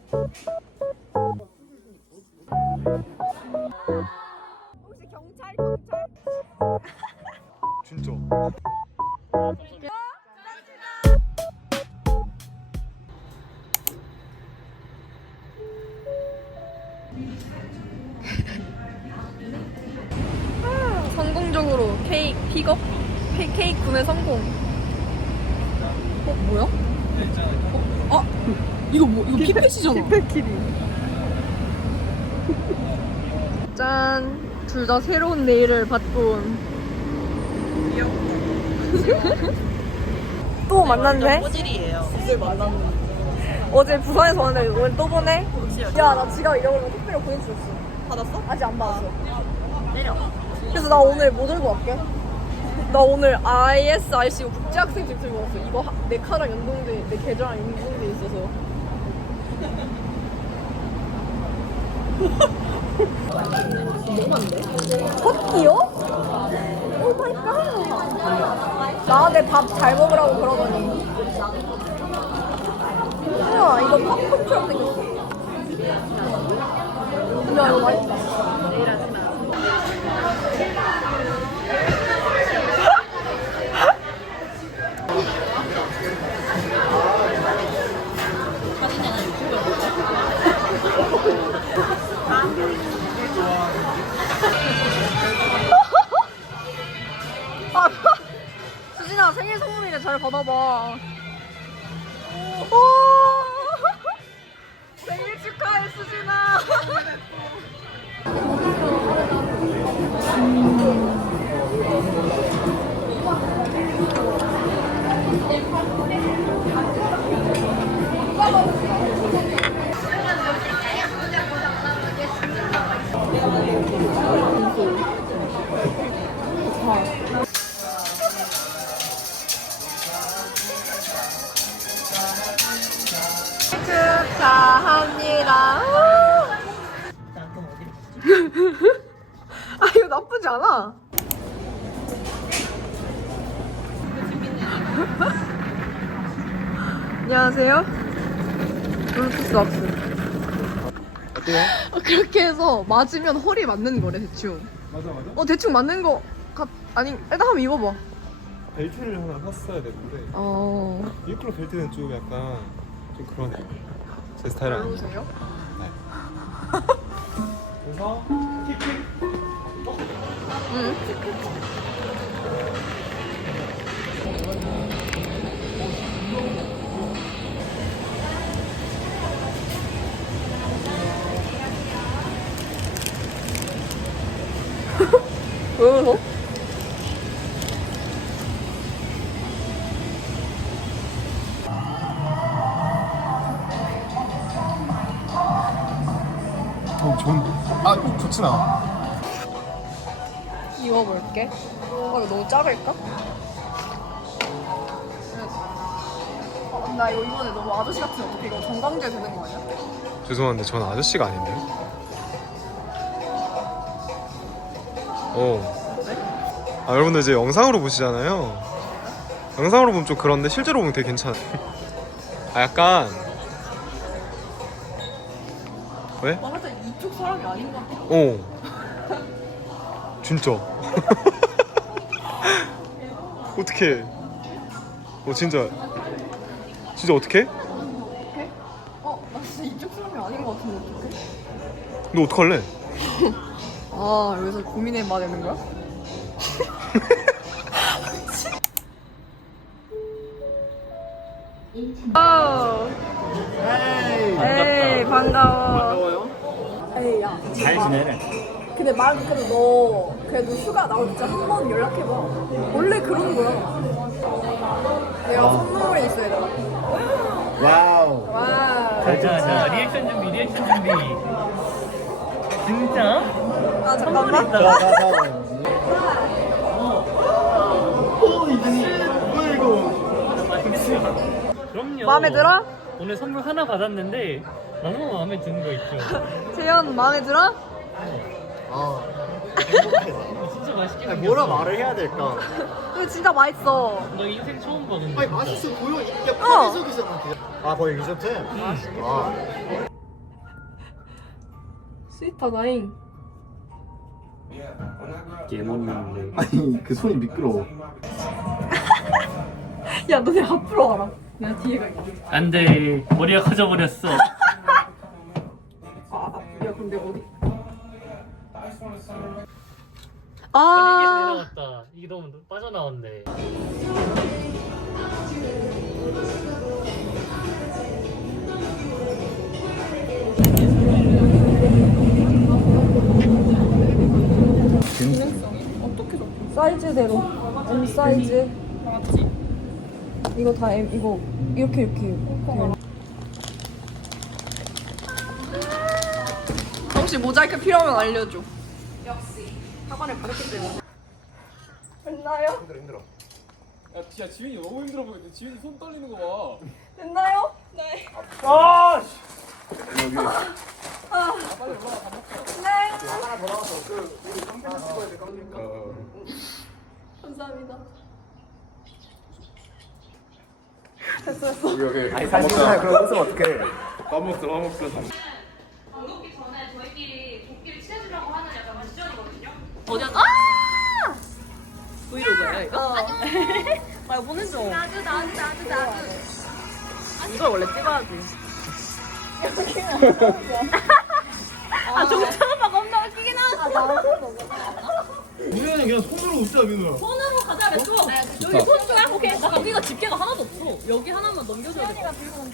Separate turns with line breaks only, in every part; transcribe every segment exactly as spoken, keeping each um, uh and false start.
혹시 경찰 경찰?
진짜.
성공적으로 케이크 픽업? 케- 케이크 구매 성공. 어 뭐야? 어? 아 이거 뭐 이거 피펫이잖아. 피펫키리. 짠. 둘 다 새로운 네일을 받고 온. 귀엽다. 또 만났네?
꼬질이에요.
어제 부산에서 왔는데 오늘 또 보내? 야 나 지갑 잃어버려서 택배로 보내주셨어. 받았어? 아직 안 받았어.
내려.
그래서 나 오늘 뭐 들고 갈게? 나 오늘 아이에스아이씨 국제학생증 들고 왔어. 이거 하- 내 카랑 연동돼, 내 계좌랑 연동돼 있어서. 헛기요? 오 마이 갓. 나한테 밥 잘 먹으라고 그러더니. 우와, 이거 팝콘처럼 생겼어. 야, 이거 맛있다. 내일 하지 마. 아, 수진아 생일 선물이래. 잘 받아봐. 오! 생일 축하해 수진아. 축하합니다. 아 이거 나쁘지 않아. 안녕하세요. 블루투스 악스.
어때요?
어, 그렇게 해서 맞으면 허리 맞는 거래 대충.
맞아 맞아.
어 대충 맞는 거 같. 아니 일단 한번 입어봐.
벨트를 하나 샀어야 되는데
어.
유니클로 벨트는 좀 약간 좀 그러네. 제 스타일 아니에요.
별로세요?
네. 그래서 킥킥.
응. 왜 웃어?
어 좋은데? 아 좋진 않아.
입어볼게. 어, 이거 너무 작을까? 어, 나 이거 이번에 너무 아저씨 같으면 어떡해. 이거 정강제 되는 거 아니야?
죄송한데 전 아저씨가 아닌데. 어.
네?
아 여러분들 이제 영상으로 보시잖아요. 영상으로 보면 좀 그런데 실제로 보면 되게 괜찮아. 아 약간 왜?
나 살짝 이쪽 사람이 아닌 것 같아.
어. 진짜. 어떡해. 어 진짜. 진짜 어떡해?
어떡해? 어, 나 진짜 이쪽 사람이 아닌 것 같은데 어떡해?
너 어떡할래?
아, 여기서 고민해봐야 되는 거야? 오. 에이, 반가워. 에이, 야.
잘 지내래.
근데 말 그대로 너 그래도 휴가 나올 때 한 번 연락해봐. 원래 그런 거야. 내가 선물에 있어야 돼.
와우.
와.
자, 자, 리액션 준비, 리액션 준비. 진짜?
아, 잠깐만.
있다가. 그럼요.
마음에 들어?
오늘 선물 하나 받았는데 너무 마음에 드는 거 있죠?
재현 마음에 들어?
아, 행복해.
진짜 맛있게
아니,
생겼어.
뭐라 말을 해야 될까?
이거 진짜 맛있어.
너 인생 처음 봐 근데.
아니,
진짜.
맛있어 보여. 이게 파리적이잖아. 아, 거의 리조트? 아,
스윗하다잉.
개먹는데.
아니 그 손이 미끄러워.
야, 너네 앞으로 와라. 내가 뒤에 갈게.
안돼, 머리가 커져버렸어.
아, 아, 야, 근데 어디?
아니, 이게 잘
아,
나왔다. 이게 너무 빠져나온대.
어떻게 잡혀? 사이즈대로. M 사이즈. 맞지? 이거 다 M, 이거 이렇게 이렇게. 혹시 모자이크 필요하면 알려줘. 역시 학원을 가졌기 때문에. 됐나요?
힘들어 힘들어.
야, 진짜 지윤이 너무 힘들어 보이는데 지윤이 손 떨리는 거 봐.
됐나요? 네.
아, 씨.
여기
아,
빨리 올라가 밥 먹자.
네.
하나 더 나와서 그 우리 깜짝 찍어야 돼 깜짝. 어.
감사합니다.
여기 여기. 아니 사실 그럼 웃으면 어떡해.
까먹었어, 까먹었어.
밥 먹기 전에 저희끼리 도끼를 친해지려고 하는 약간 미션이거든요.
어디야? 아! 브이로그야 이거? 말 보는 중.
나도 나도 나도 나도.
이걸 원래 찍어야지. 아, 정찬오빠 겁나 웃기긴 하다.
민우는 그냥 손으로 웃자 민우야.
손으로 가자, 렛츠고. 여기 손 줘야? 오케이. 나 여기가 집게가 하나도 없어. 여기 하나만 넘겨줘야 돼.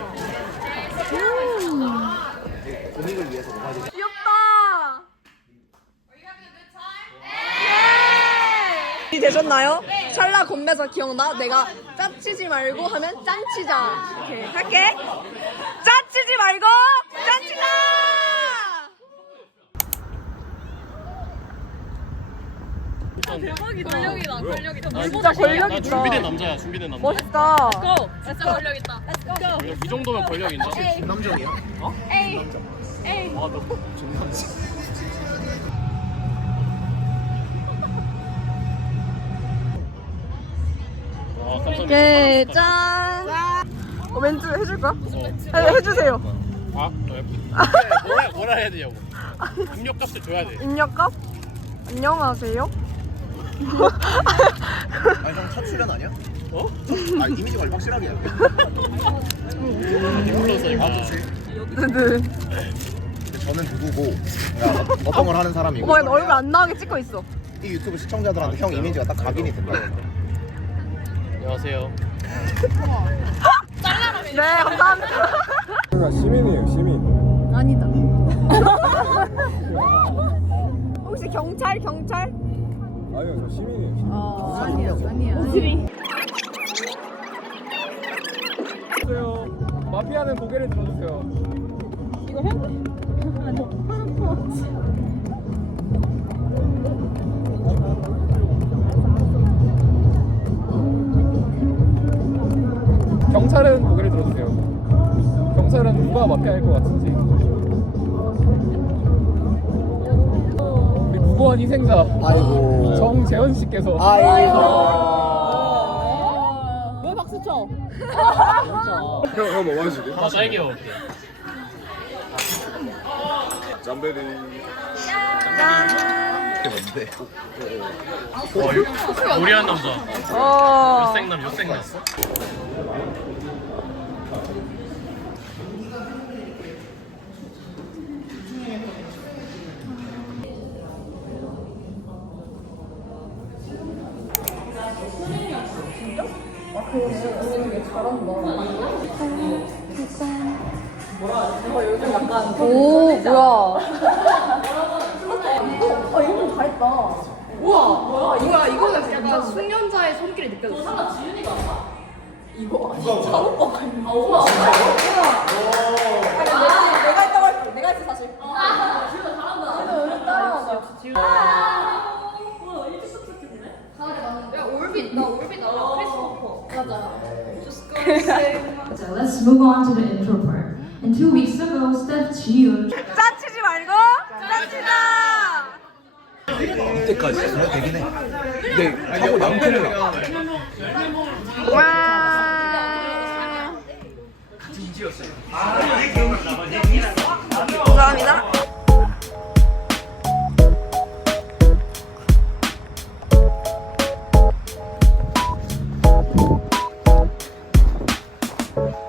본인을 위해서 뭐 하지?
귀엽다. 이 되셨나요? 찰나 건매사 기억나? 내가 짜치지 말고 하면 짠치자. 오케이, 할게. 짜치지 말고 짠치자. 대박이다. 권력이다, 권력이다. 진짜 권력 있다.
준비된 남자야, 준비된 남자.
멋있다.
고! 진짜 권력 있다.
이 정도면 권력 인정?
남정이야?
에이.
아, 너 존남지. 아, 감사합니다.
오케이, 짠. 어, 멘트 해줄 거야? 해, 해주세요.
아, 네. 뭐라, 뭐라 해야 되냐고. 입력값을 줘야 돼.
입력값? 안녕하세요.
아니 형 첫 출연 아니야?
어?
아 이미지 관리 확실하게 해야 돼.
인플루언서니까.
아 좋지.
네네.
근데 저는 누구고 야, 어떤 걸 하는 사람이고
오빠 너 얼굴 안 나오게 찍고 있어.
이 유튜브 시청자들한테 형 이미지가 딱 각인이 된다.
안녕하세요.
네, 감사합니다.
시민이에요, 시민.
아니다. 혹시 경찰? 경찰?
아니요, 저 시민이에요.
어, 아니야, 아니야.
안녕하세요. 마피아는 고개를 들어주세요.
이거 해?
경찰은 고개를 들어주세요. 경찰은 누가 마피아일 것 같은지. 우리 무고한 희생자
아이고.
정재현 씨께서
아이고.
왜 박수 쳐?
형, 형 뭐 마시게?
나 딸기 먹을게.
잠베리.
이게 뭔데?
어, 요리한 남자.
어.
요생남, 요생남.
오, 뭐야. 아, 이거 좀 잘했다. 우와, 뭐야. 이거야, 이거는 약간 숙련자의 손길이 느껴졌어. 하나 지윤이가 이거 아니야? 찬오빠가 있는 거. 우와. 내가, 내가 했다고 할게. 내가 했어, 사실. 아, 지윤아 잘한다. 지윤아 따라하자. 역시 지윤. 뭐야, 일찍 도착했네? 야, 올빛, 나 올빛 알아. 크리스토퍼. 맞아.
So let's move on to the intro part. And two weeks ago, Steph Jiun
짜치지 말고 짜치자.
이때까지 해야 되긴 해. 근데 하고 나면 큰일 나.
와. 감사합니다.
네.